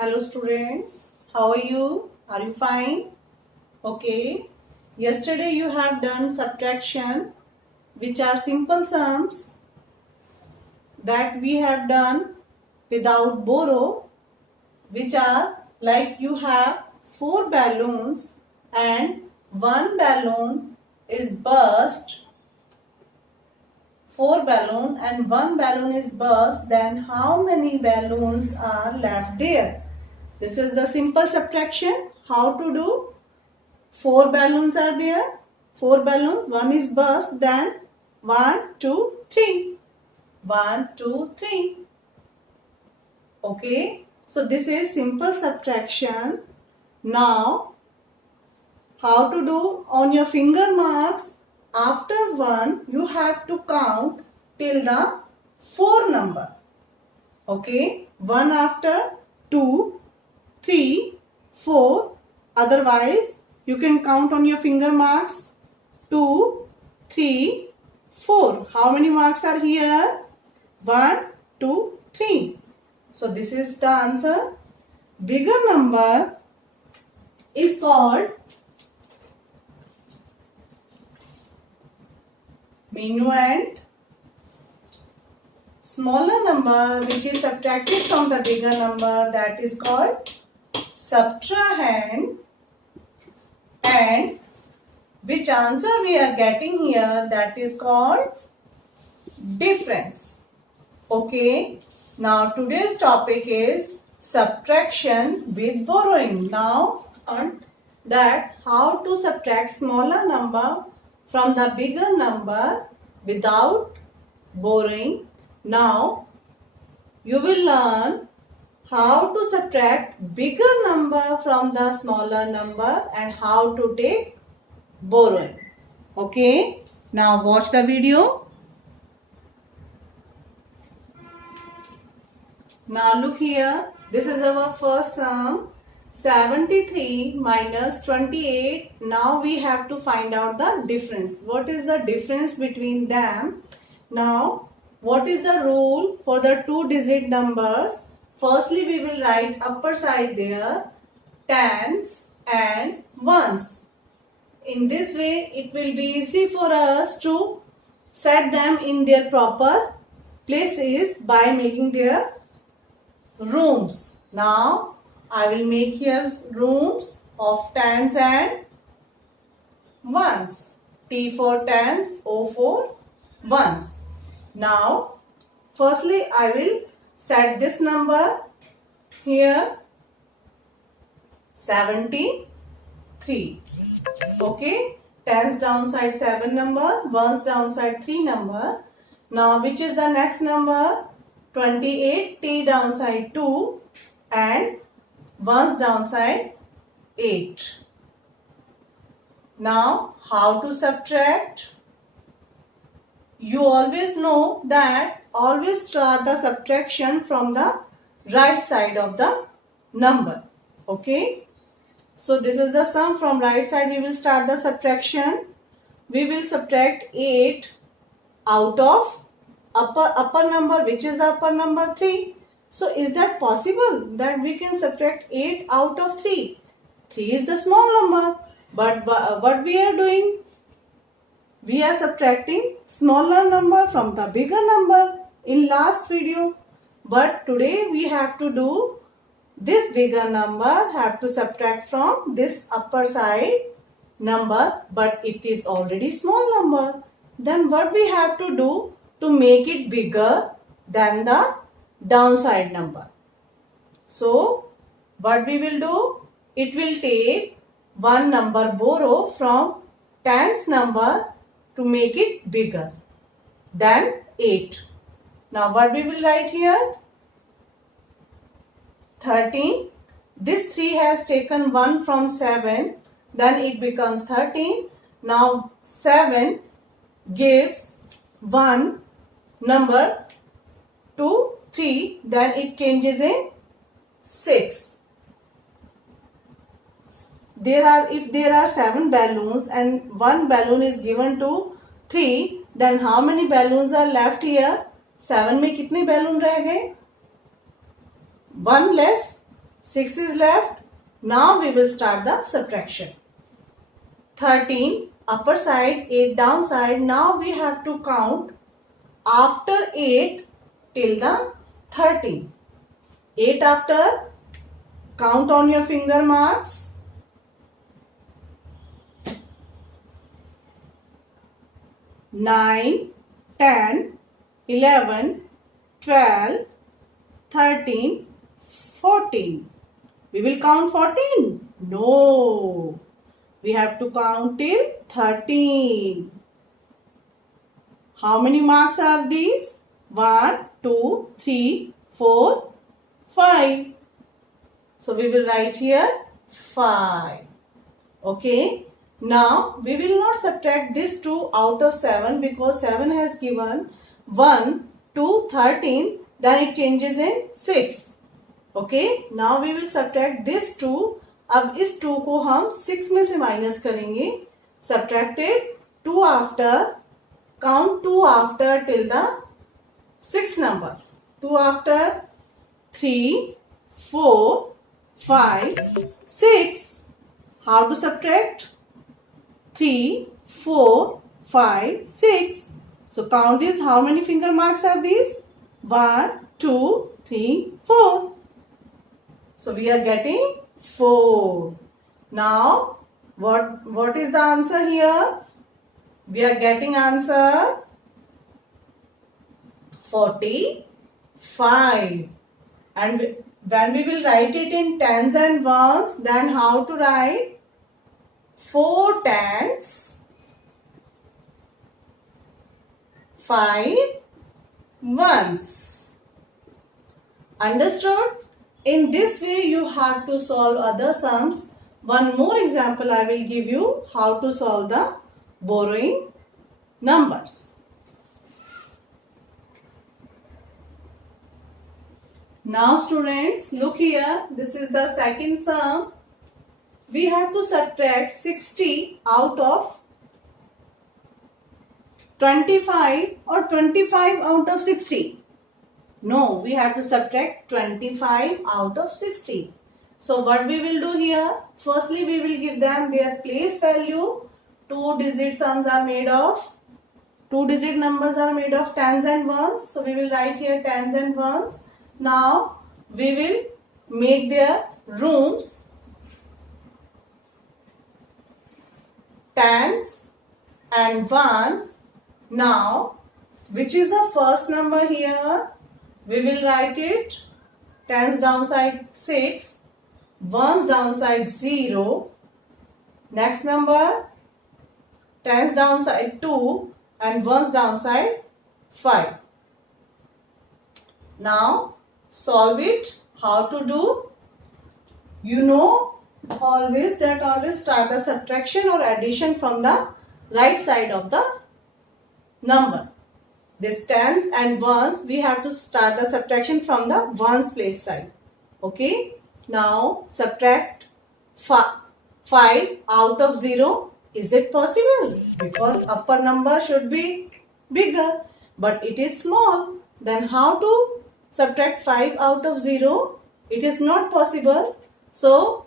Hello students, how are you? Are you fine? Okay. Yesterday you have done subtraction, which are simple sums that we have done without borrow, which are like you have 4 balloons and one balloon is burst. 4 balloon and one balloon is burst, then how many balloons are left there? This is the simple subtraction. How to do? 4 balloons are there. 4 balloons. One is burst. Then 1, 2, 3. 1, 2, 3. Okay. So this is simple subtraction. Now, how to do? On your finger marks, after 1, you have to count till the 4 number. Okay. 1 after 2, 3, 4. Otherwise, you can count on your finger marks 2, 3, 4. How many marks are here? 1, 2, 3. So this is the answer. Bigger number is called minuend. Smaller number which is subtracted from the bigger number, that is called subtrahend. And which answer we are getting here, that is called difference. Okay. Now today's topic is subtraction with borrowing. Now on that how to subtract smaller number from the bigger number without borrowing. Now you will learn how to subtract bigger number from the smaller number and how to take borrowing. Okay. Now watch the video. Now look here. This is our first sum. 73 minus 28. Now we have to find out the difference. What is the difference between them? Now what is the rule for the 2-digit numbers? Firstly, we will write upper side there tens and ones. In this way, it will be easy for us to set them in their proper places by making their rooms. Now, I will make here rooms of tens and ones. T for tens, O for ones. Now, firstly, I will set this number here 73. Okay. Tens downside 7 number, ones downside 3 number. Now which is the next number? 28. T downside 2 and ones downside 8. Now how to subtract? You always know that always start the subtraction from the right side of the number. Okay. So this is the sum. From right side we will start the subtraction. We will subtract 8 out of upper number. Which is the upper number? 3. So is that possible that we can subtract 8 out of 3? 3 is the small number. But what we are doing? We are subtracting smaller number from the bigger number in last video. But today we have to do this bigger number, have to subtract from this upper side number, but it is already small number. Then what we have to do to make it bigger than the downside number? So what we will do? It will take one number borrow from tens number to make it bigger than 8. Now what we will write here? 13. This 3 has taken 1 from 7. Then it becomes 13. Now 7 gives 1 number to 3. Then it changes in 6. If there are 7 balloons and one balloon is given to 3, then how many balloons are left here? 7 में कितने balloon रह गए? 1 less 6 is left. Now we will start the subtraction. 13 upper side, 8 downside. Now we have to count after 8 till the 13. 8 after, count on your finger marks. 9, 10, 11, 12, 13, 14. We will count 14? No. We have to count till 13. How many marks are these? 1, 2, 3, 4, 5. So we will write here 5. Okay. Now we will not subtract this 2 out of 7 because 7 has given 1 to 13. Then it changes in 6. Okay. Now we will subtract this 2. अब इस 2 को हम 6 में से minus करेंगे. Subtracted 2 after, count 2 after till the 6th number. 2 after, 3, 4, 5, 6. How to subtract? 3, 4, 5, 6. So count these. How many finger marks are these? 1, 2, 3, 4. So we are getting 4. Now what is the answer here? We are getting answer 45. And when we will write it in tens and ones, then how to write? 4 tens, 5 ones. Understood? In this way you have to solve other sums. One more example I will give you how to solve the borrowing numbers. Now students, look here. This is the second sum. We have to subtract 60 out of 25 or 25 out of 60. No, we have to subtract 25 out of 60. So what we will do here? Firstly, we will give them their place value. 2-digit sums are made of, 2-digit numbers are made of tens and ones. So we will write here tens and ones. Now we will make their rooms tens and ones. Now, which is the first number here? We will write it tens downside 6, ones downside 0. Next number tens downside 2 and ones downside 5. Now solve it. How to do? You know always start the subtraction or addition from the right side of the number. This tens and ones, we have to start the subtraction from the ones place side. Okay. Now subtract 5 out of 0. Is it possible? Because upper number should be bigger, but it is small. Then how to subtract 5 out of 0? It is not possible. So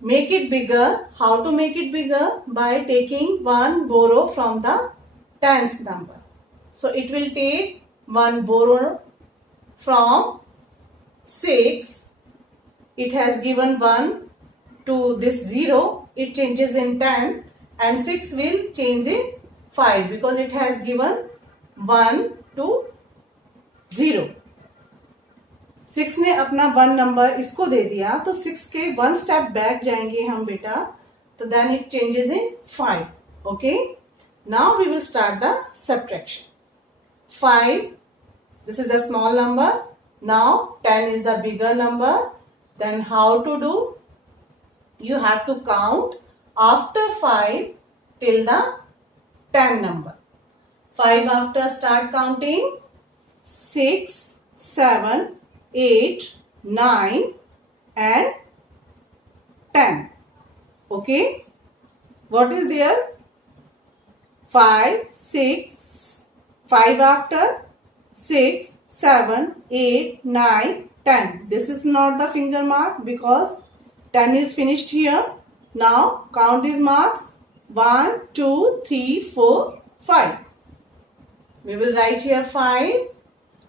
make it bigger. How to make it bigger? By taking one borrow from the tens number. So it will take one borrow from 6. It has given 1 to this 0. It changes in 10 and 6 will change in 5 because it has given 1 to 0. 6 ने अपना 1 number इसको दे दिया तो 6 के 1 step back जाएंगे हम बेटा, तो then it changes in 5. Okay. Now we will start the subtraction. 5, this is the small number. Now 10 is the bigger number. Then how to do? You have to count after 5 till the 10 number. 5 after, start counting. 6, 7, 8, 9 and 10. Okay. What is there? 5, 6, 5 after, 6, 7, 8, 9, 10. This is not the finger mark because 10 is finished here. Now count these marks. 1, 2, 3, 4, 5. We will write here 5.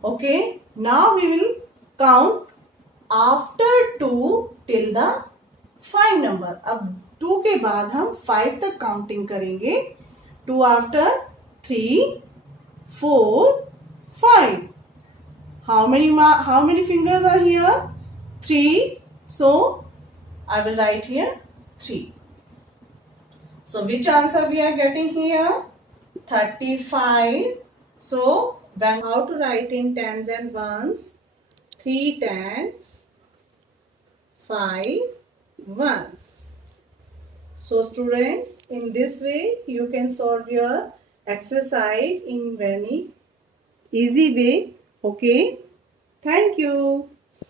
Okay. Now we will count after 2 till the 5 number. अब 2 के बाद हम 5 तक counting करेंगे. 2 after 3, 4, 5. How many fingers are here? 3. So I will write here 3. So which answer we are getting here? 35. So when how to write in tens and ones? 3 tens, 5 ones. So students, in this way you can solve your exercise in very easy way. Okay. Thank you.